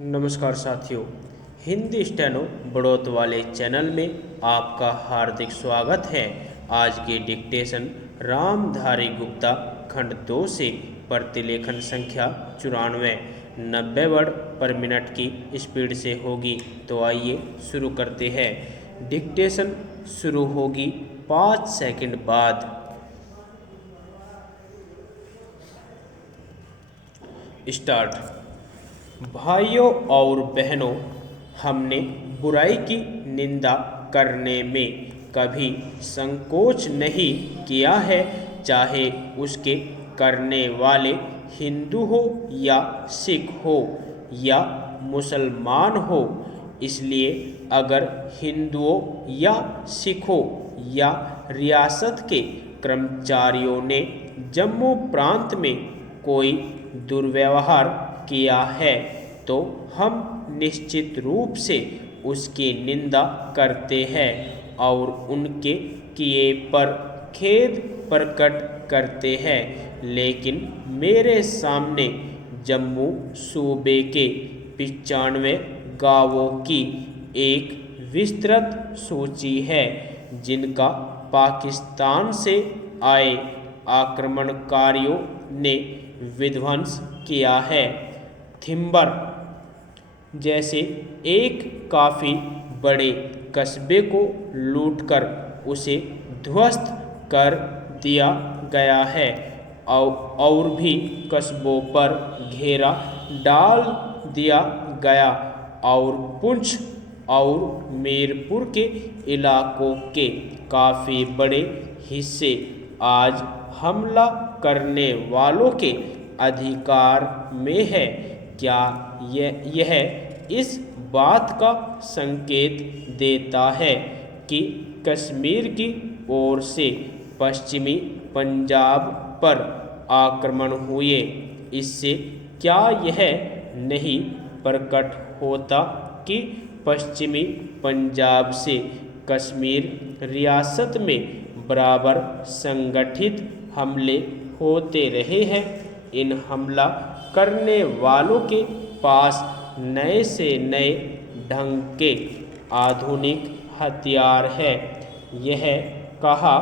नमस्कार साथियों, हिंदी स्टेनो बढ़ोत वाले चैनल में आपका हार्दिक स्वागत है। आज के डिक्टेशन रामधारी गुप्ता खंड 2 से प्रतिलेखन संख्या 94 90 वर्ड पर मिनट की स्पीड से होगी। तो आइए शुरू करते हैं। डिक्टेशन शुरू होगी 5 सेकंड बाद। स्टार्ट। भाइयों और बहनों, हमने बुराई की निंदा करने में कभी संकोच नहीं किया है, चाहे उसके करने वाले हिंदू हो या सिख हो या मुसलमान हो। इसलिए अगर हिंदुओं या सिखों या रियासत के कर्मचारियों ने जम्मू प्रांत में कोई दुर्व्यवहार किया है तो हम निश्चित रूप से उसकी निंदा करते हैं और उनके किए पर खेद प्रकट करते हैं। लेकिन मेरे सामने जम्मू सूबे के 95 गांवों की एक विस्तृत सूची है जिनका पाकिस्तान से आए आक्रमणकारियों ने विध्वंस किया है। थिम्बर जैसे एक काफ़ी बड़े कस्बे को लूटकर उसे ध्वस्त कर दिया गया है और भी कस्बों पर घेरा डाल दिया गया और पुंछ और मीरपुर के इलाकों के काफ़ी बड़े हिस्से आज हमला करने वालों के अधिकार में है। क्या यह इस बात का संकेत देता है कि कश्मीर की ओर से पश्चिमी पंजाब पर आक्रमण हुए? इससे क्या यह नहीं प्रकट होता कि पश्चिमी पंजाब से कश्मीर रियासत में बराबर संगठित हमले होते रहे हैं? इन हमला करने वालों के पास नए से नए ढंग के आधुनिक हथियार है। यह कहा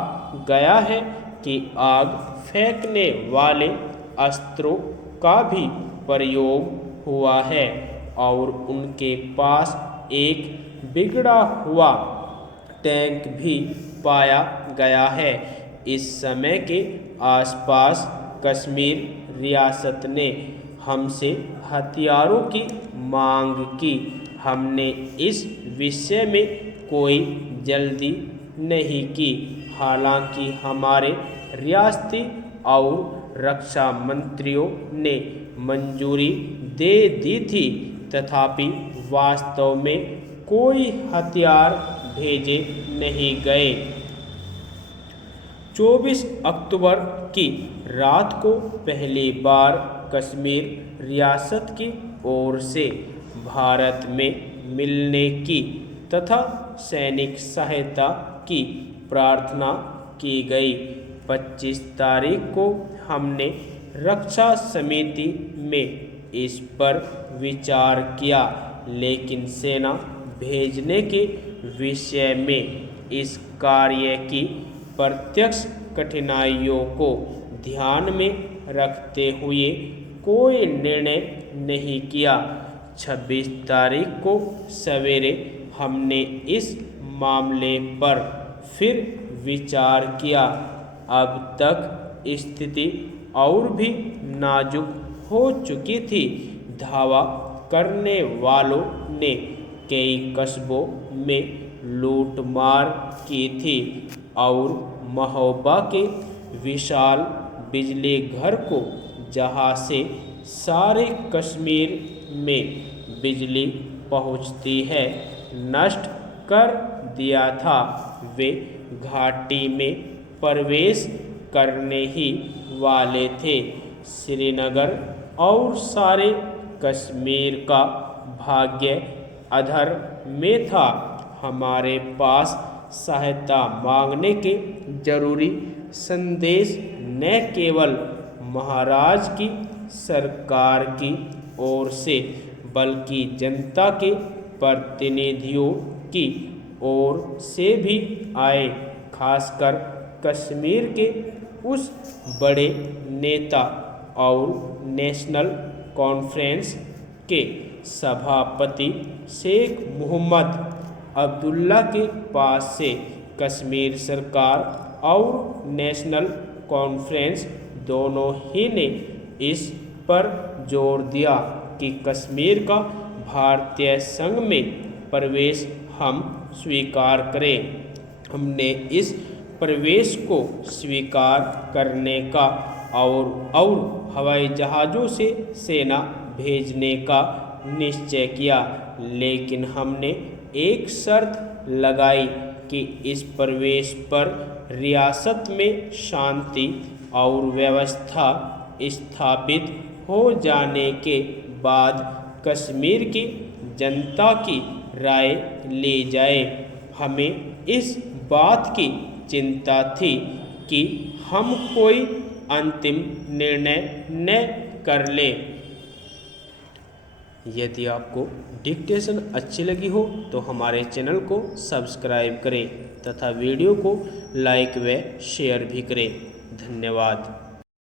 गया है कि आग फेंकने वाले अस्त्रों का भी प्रयोग हुआ है और उनके पास एक बिगड़ा हुआ टैंक भी पाया गया है। इस समय के आसपास कश्मीर रियासत ने हमसे हथियारों की मांग की। हमने इस विषय में कोई जल्दी नहीं की। हालांकि हमारे रियासती और रक्षा मंत्रियों ने मंजूरी दे दी थी, तथापि वास्तव में कोई हथियार भेजे नहीं गए। 24 अक्टूबर की रात को पहली बार कश्मीर रियासत की ओर से भारत में मिलने की तथा सैनिक सहायता की प्रार्थना की गई। 25 तारीख को हमने रक्षा समिति में इस पर विचार किया, लेकिन सेना भेजने के विषय में इस कार्य की प्रत्यक्ष कठिनाइयों को ध्यान में रखते हुए कोई निर्णय नहीं किया। 26 तारीख को सवेरे हमने इस मामले पर फिर विचार किया। अब तक स्थिति और भी नाजुक हो चुकी थी। धावा करने वालों ने कई कस्बों में लूटमार की थी और महोबा के विशाल बिजली घर को, जहां से सारे कश्मीर में बिजली पहुंचती है, नष्ट कर दिया था। वे घाटी में प्रवेश करने ही वाले थे। श्रीनगर और सारे कश्मीर का भाग्य अधर में था। हमारे पास सहायता मांगने के जरूरी संदेश न केवल महाराज की सरकार की ओर से बल्कि जनता के प्रतिनिधियों की ओर से भी आए, खासकर कश्मीर के उस बड़े नेता और नेशनल कॉन्फ्रेंस के सभापति शेख मोहम्मद अब्दुल्ला के पास से। कश्मीर सरकार और नेशनल कॉन्फ्रेंस दोनों ही ने इस पर जोर दिया कि कश्मीर का भारतीय संघ में प्रवेश हम स्वीकार करें। हमने इस प्रवेश को स्वीकार करने का और हवाई जहाज़ों से सेना भेजने का निश्चय किया, लेकिन हमने एक शर्त लगाई कि इस प्रवेश पर रियासत में शांति और व्यवस्था स्थापित हो जाने के बाद कश्मीर की जनता की राय ली जाए। हमें इस बात की चिंता थी कि हम कोई अंतिम निर्णय न कर लें। यदि आपको डिक्टेशन अच्छी लगी हो तो हमारे चैनल को सब्सक्राइब करें तथा वीडियो को लाइक व शेयर भी करें। धन्यवाद।